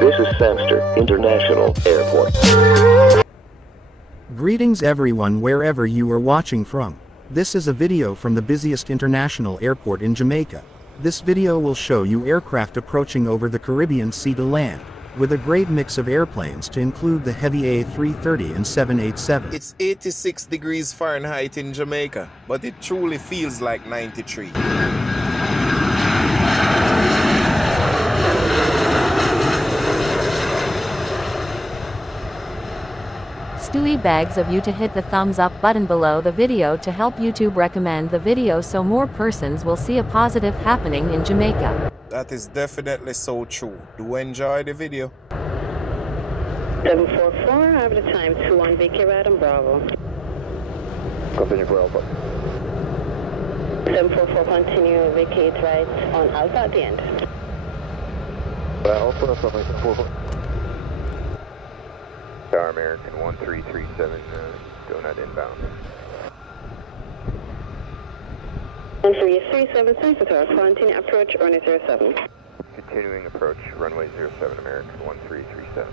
This is Samster International Airport. Greetings everyone wherever you are watching from. This is a video from the busiest international airport in Jamaica. This video will show you aircraft approaching over the Caribbean Sea to land, with a great mix of airplanes to include the heavy A330 and 787. It's 86 degrees Fahrenheit in Jamaica, but it truly feels like 93. Stewie begs of you to hit the thumbs up button below the video to help YouTube recommend the video so more persons will see a positive happening in Jamaica. That is definitely so true. Do enjoy the video. 744, I have the time 21 VK Radom Bravo. Continue for Alpha. 744, continue vacate right on Alpha at the end. Alpha, 744. Star American 1337, donut inbound. 1337, Sankatar, continue approach, runway 07. Continuing approach, runway 07, American 1337.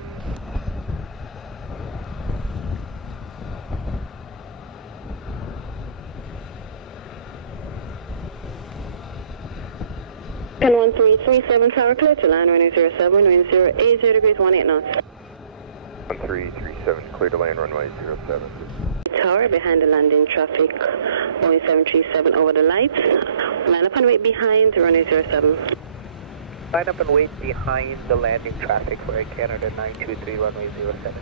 Can 1337, tower clear to land, runway 07, wind 080 degrees 18 knots. 1337, clear to land, runway 07. Tower behind the landing traffic, Boeing 737 over the lights. Line up and wait behind, runway 07. Line up and wait behind the landing traffic for Canada 923, runway 07.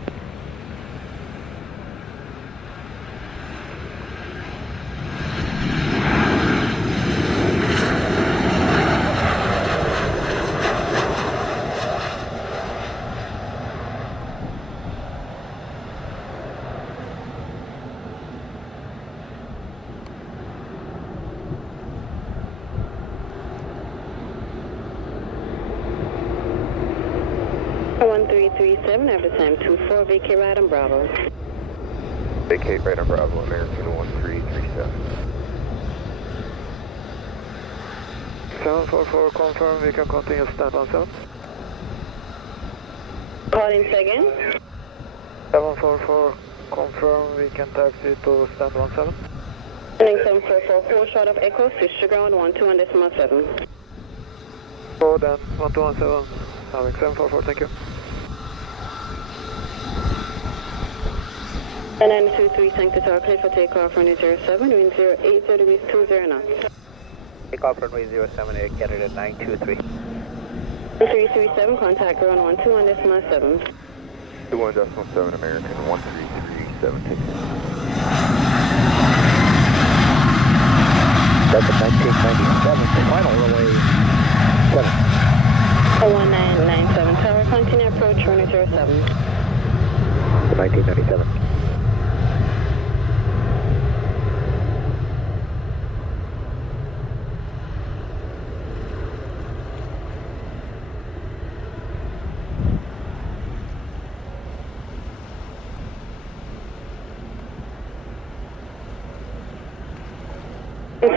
One 1337, after time 24, vacate right on Bravo. Vacate right on Bravo, American 1337. 744, confirm, we can continue stand on 7. Call in second. 744, confirm, we can taxi to stand 17. Landing 744, 4 short of Echo, switch to ground 12.7. 4 then, 1217, having 744, thank you. And 923, Sanctuary, clear for takeoff, runway 07, wind 080 degrees 20 knots. Takeoff runway 07, Air Canada 923. 1337, contact ground 12.7. 21.7, American 1337, take care. That's a 1997, the final runway 7. 1997, tower, continue approach, runway 07. 1997.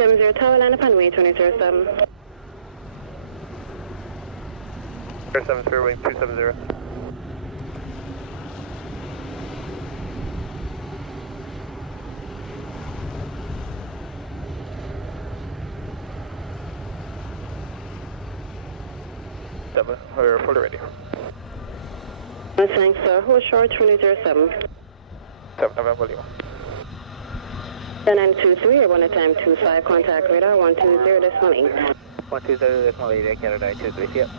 Zero tower, line up and wait, 2007. 07, clear wing 270. We're fully ready. Thanks, sir. Hold short, 2007. 7 November Lima. 923, one at time 25, contact radar 120.8. 120.8, Air Canada 923, yep.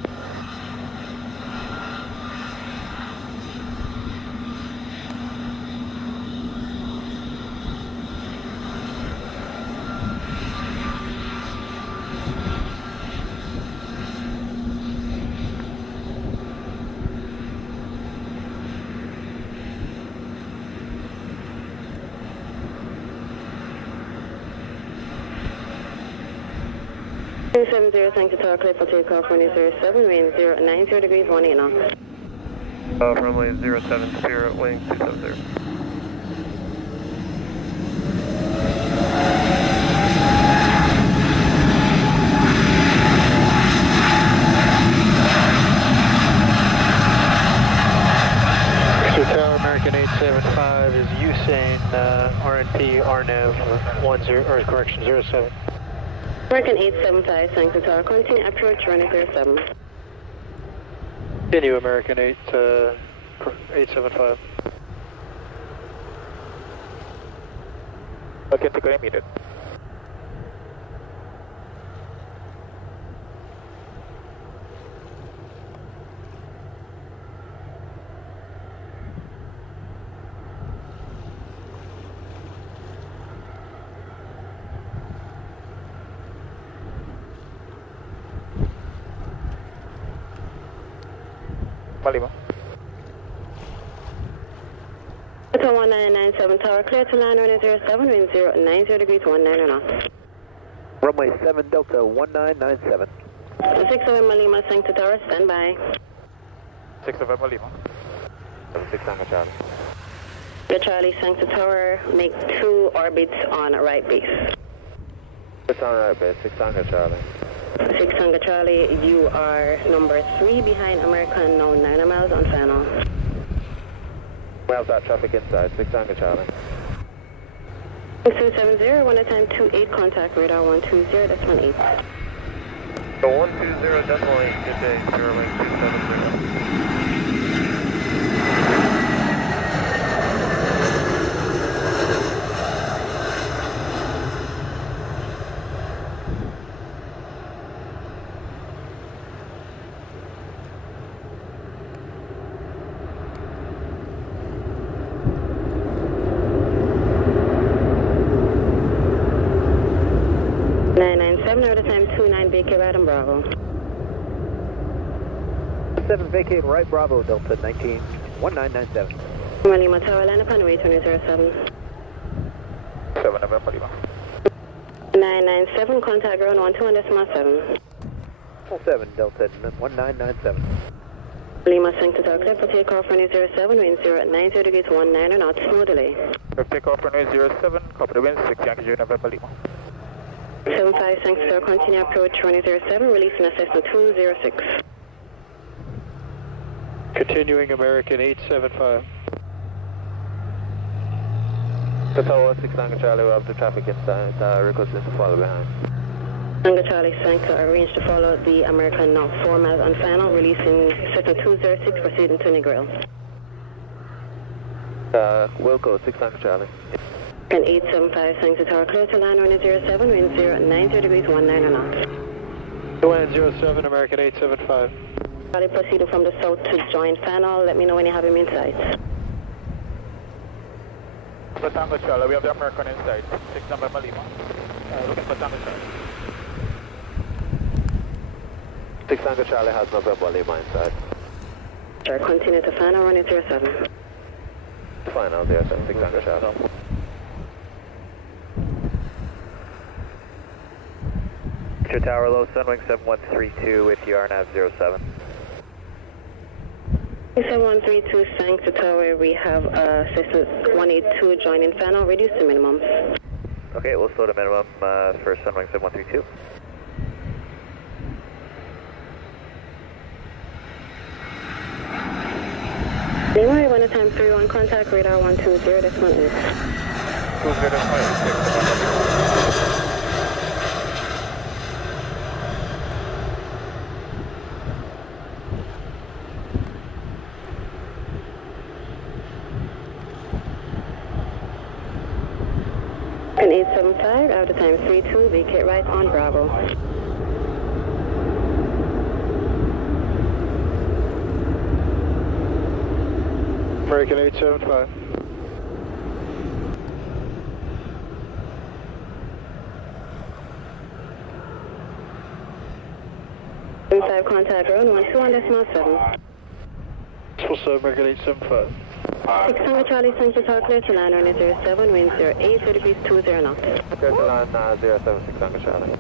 Two 70, thanks to tower, clear for takeoff, runway 07, wind 090 degrees 18 knots. Runway 07, Spirit, wing 270. American 875 is Usain, RNP, RNAV, 07. American 875, Sanctuary Tower, continue approach runway 07. Continue American 875. Okay, take a immediate. Malima. Hotel 1997 Tower, clear to line runway 07, wind 090 degrees 19 knots. Runway 7 Delta 1997. 67 Malima, Sanctuary Tower, stand by. 67 Malima. 6 Tango Charlie. Good Charlie, Sanctuary Tower, make 2 orbits on right base. 6 on right base, 6 Tango Charlie. 6 Tango Charlie, you are number 3 behind American, now 9 miles on final. We have that traffic inside, 6 Tango Charlie. 270, one at time 28, contact radar 120, that's 18. So 120, decimal 8, good day, 08270. 997, out of time 29, vacate right on Bravo. 7 vacate right Bravo Delta 1997. Malima Tower, line upon way 2007. 7 November Lima. 997, contact ground 12.7. 7 Delta 1997. Lima Sanctuary Tower, clear for takeoff runway 07, wind 090 degrees 19 knots, no delay. Takeoff runway 07, copy the wind, 6 Yankee November Lima. 75 Sanctuary Tower, continue approach runway 07, releasing assessment 206. Continuing American 875. Tower 6 Tango Charlie, we have the traffic inside, requesting to follow behind. Tango Charlie Sanctuary, arranged to follow the American now 4 miles on final, releasing assessment 206, proceeding to Negril. Wilco 6 Tango Charlie. And 875 Sanctuary Tower, clear to line runway 07, wind 090 degrees 19 knots. Wind 07, American 875. Charlie proceeding from the south to join final, let me know when you have him in sight. For Tango Charlie, we have the American inside, 6 November Lima. Looking for Tango Charlie. 6 Tango Charlie has November Lima inside. Sure, continue to final, runway 07. Final 07, 6 Tango Charlie. Tower low, Sunwing 7132 with you, RNAV 07. 7132 Sanctuary Tower, we have assessment 182 joining final, reduce to minimum. Okay, we'll slow to minimum for Sunwing 7132. Lima, one at time 31, contact radar 120, that's 18. 20, And 875, out of time 32, vacate right on Bravo. American 875. Inside contact ground 121.7. Full 7, American 875. 6 Tango Charlie, Sanctuary Tower, clear to line runway 07, wind 080 degrees 20 knots. Clear to line 07, 6 Tango Charlie.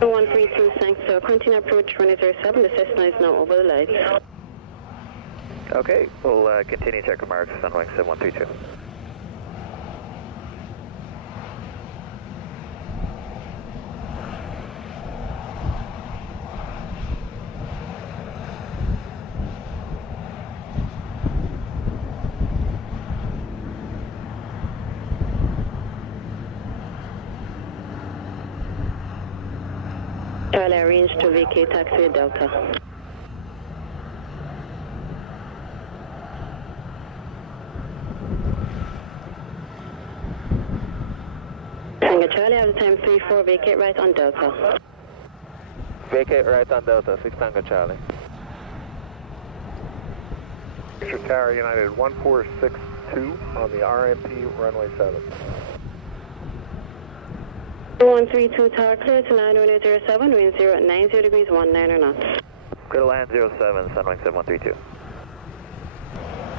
132 Sanctuary Tower, continue approach runway 07, the Cessna is now over the lights. Okay, we'll continue check marks, Sunwing 7132. Charlie, arrange to vacate taxiway Delta. Tango Charlie, have the time 34, vacate right on Delta. Vacate right on Delta, 6 Tango Charlie. Picture Tower United 1462 on the RMP runway 7. 132 Tower, clear to line 1007, wind 090 degrees 19 knots. Clear to land 07, Sunwing 7132.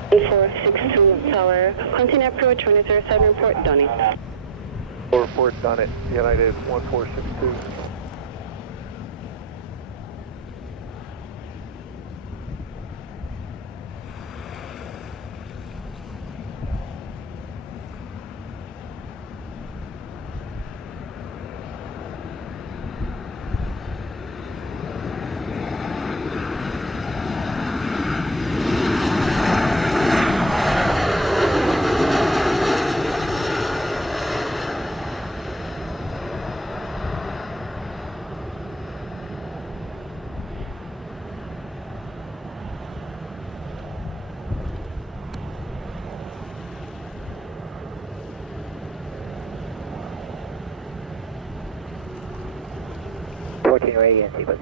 462 Tower, continue approach 1007, report done it. Report done it, United 1462. Ready and sequence.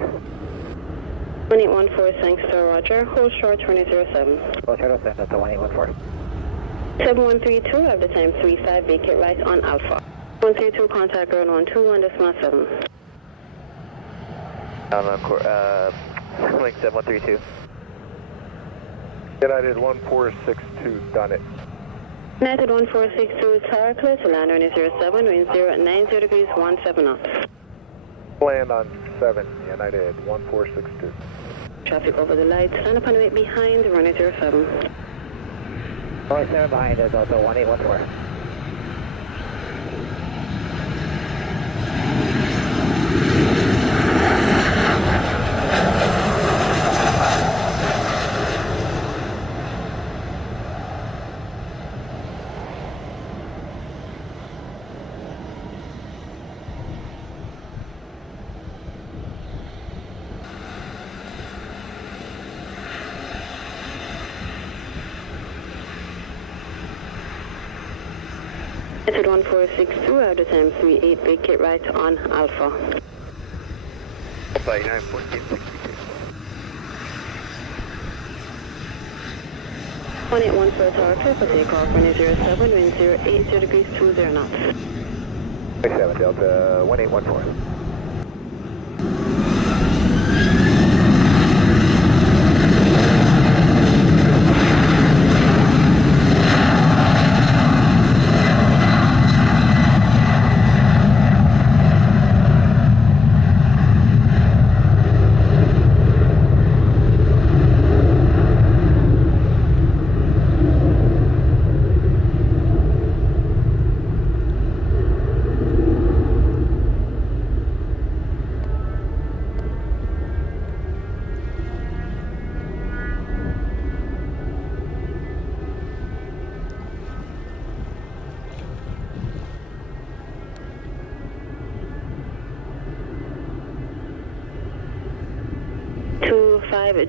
1814, thanks sir, roger. Hold short 2007. Hold short 07, that's a 1814. 7132, have the time 35, vacate right on Alpha. 132, contact ground 121.7. Link 7132. United 1462, done it. United 1462, Tower, clear to land 07, wind 090 degrees 17 knots. Land on 7, United 1462. Traffic over the lights, stand up and wait behind, runway 07. Runway 7 behind us, also 1814. United 1462, out of time 38, vacate right on Alpha. Alpha, United 1462. 1814 Tower, clear for takeoff, runway 07, wind 080 degrees 20 knots. 7 Delta 1814.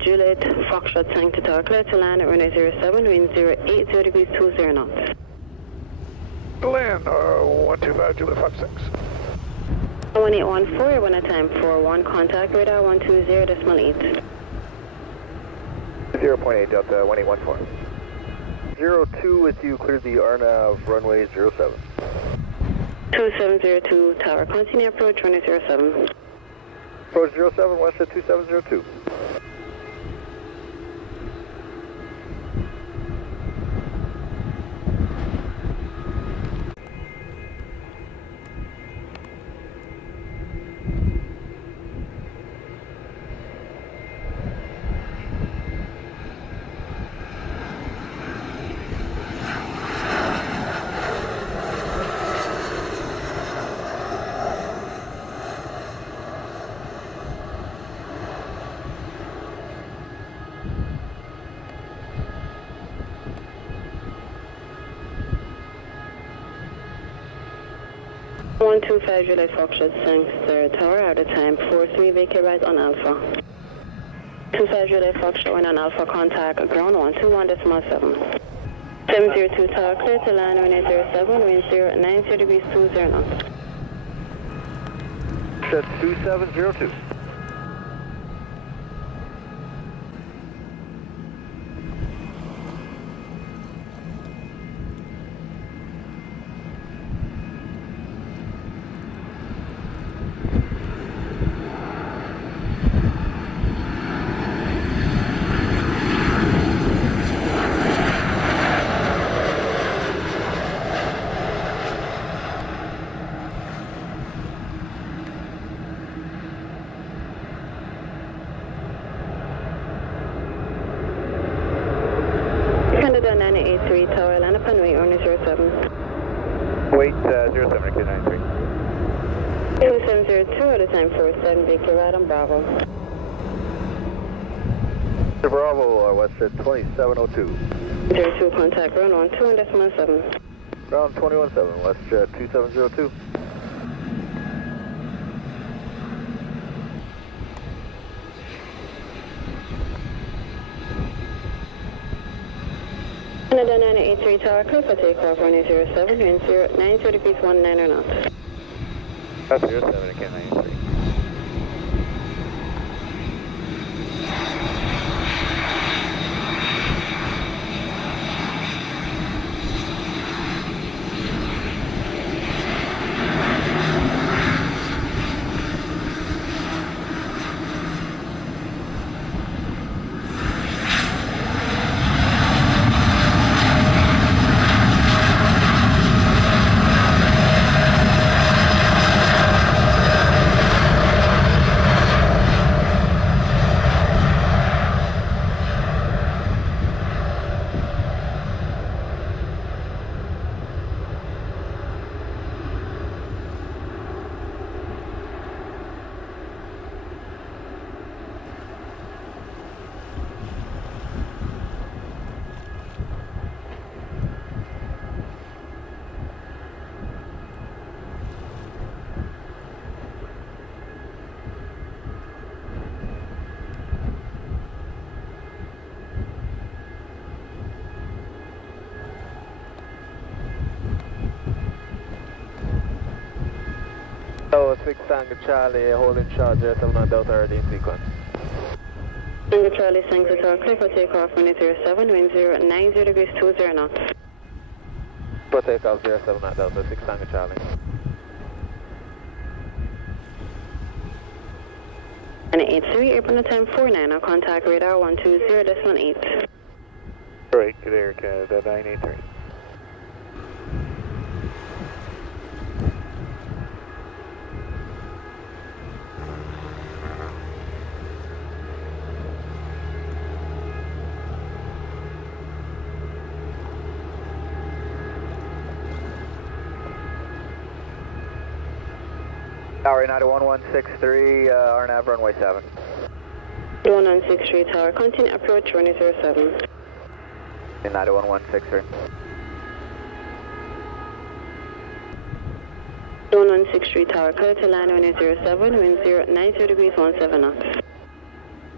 Juliet, Foxtrot, Sancta Tower, clear to land at runway 07, wind 080 degrees 20 knots. Land 125, Juliet Fox 6. 1814, one at time 41, contact radar 120.8. 0.8 Delta 1814. 02 with you, clear the RNAV runway 07. 2702 Tower, continue approach runway 07. Approach 07 west at 2702. 125 Juliet Foxtrot, Sangster Tower, out of time 43, vacate right on Alpha. 25 Juliet Foxtrot, when on Alpha, contact ground 121.7. 702 Tower, clear to line 1807, wind 090 degrees 20 knots. Set 2702. Canada 983 Tower, land upon wait, runway 07. Wait 07, Kid 93. 2702 at a time 47, vacate right on Bravo. Bravo, Westjet 2702. 02, contact ground 121.7. Ground 217, Westjet 2702. Canada 983 Tower, clear for takeoff, runway 07, wind 90 degrees 19 knots. That's 07, Kid 93. So 6 Tango Charlie, holding charge, 07 Delta already in sequence. Tango Charlie, Sangster Tower, clear for takeoff, runway 07, wind 90 degrees 20 knots. For takeoff 07 Delta, 6 Tango Charlie. And 83, airborne time 49, now contact radar 120.8. Great, good air, Canada 983. Tower United 1163, RNAV runway 7. 1163 Tower, continue approach, runway 07. United 1163. 1163 Tower, clear to land runway 07, wind 90 degrees 17 knots.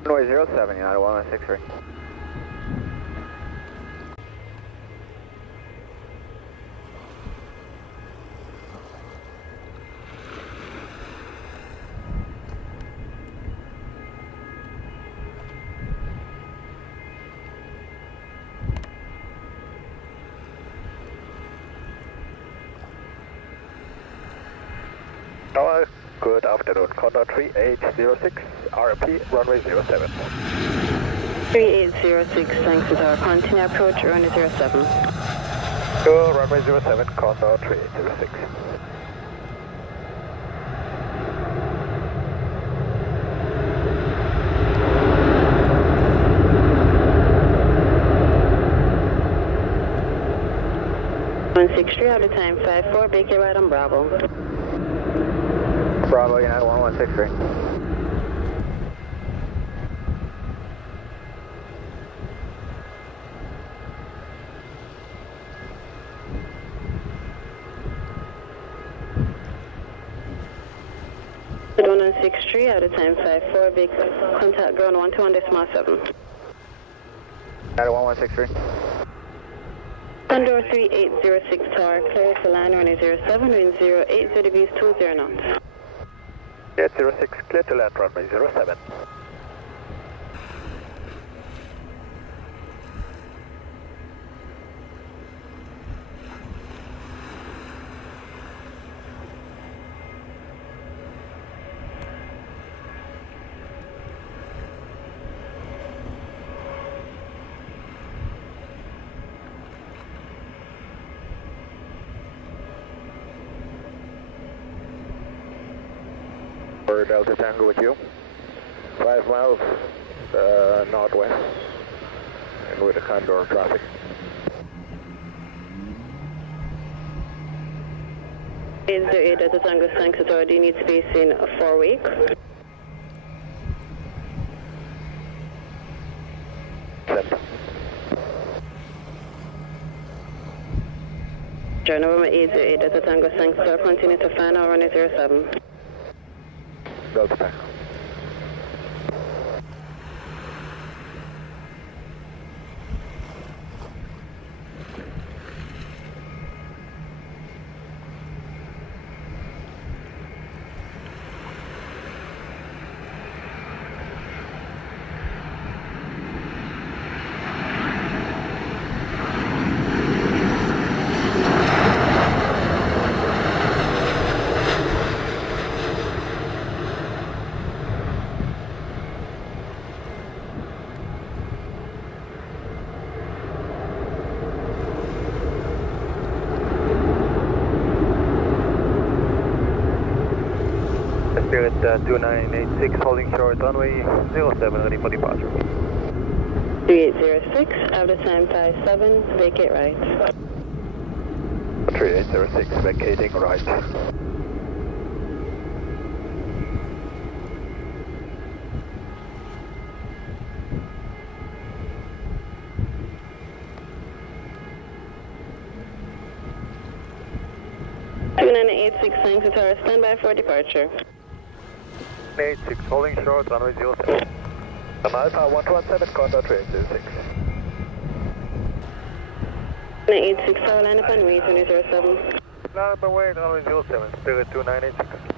Runway 07, United 1163. Good afternoon, Condor 3806, RMP, runway 07. 3806, thanks to Tower, continue approach, runway 07. Go, runway 07, Condor 3806. Out of time 54, vacate right on Bravo. Bravo, United 1163. 1163 out of time 54, vehicle contact ground 121.7. At 1163. Condor 3806 tower, clear to land runway 07, wind 080 degrees 20 knots. 806, clear to land runway 07. For Delta Tango with you. 5 miles northwest and with the Condor traffic. Is there a Delta Tango Sanctuary? Do you need space in 4 weeks? Joe November 808 Delta Tango Sanctuary, continue to fan or runway 07. Delta Tango. Spirit 2986 holding short runway 07 ready for departure. 3806 out of time 57, vacate right. 3806 vacating right. Thanks to Tower, stand by for departure. 86 holding short runway 07. Alpha 117 Condor 3806. 86 Tower, line up on way 2007. Line up and wait runway 07, Spirit 2986.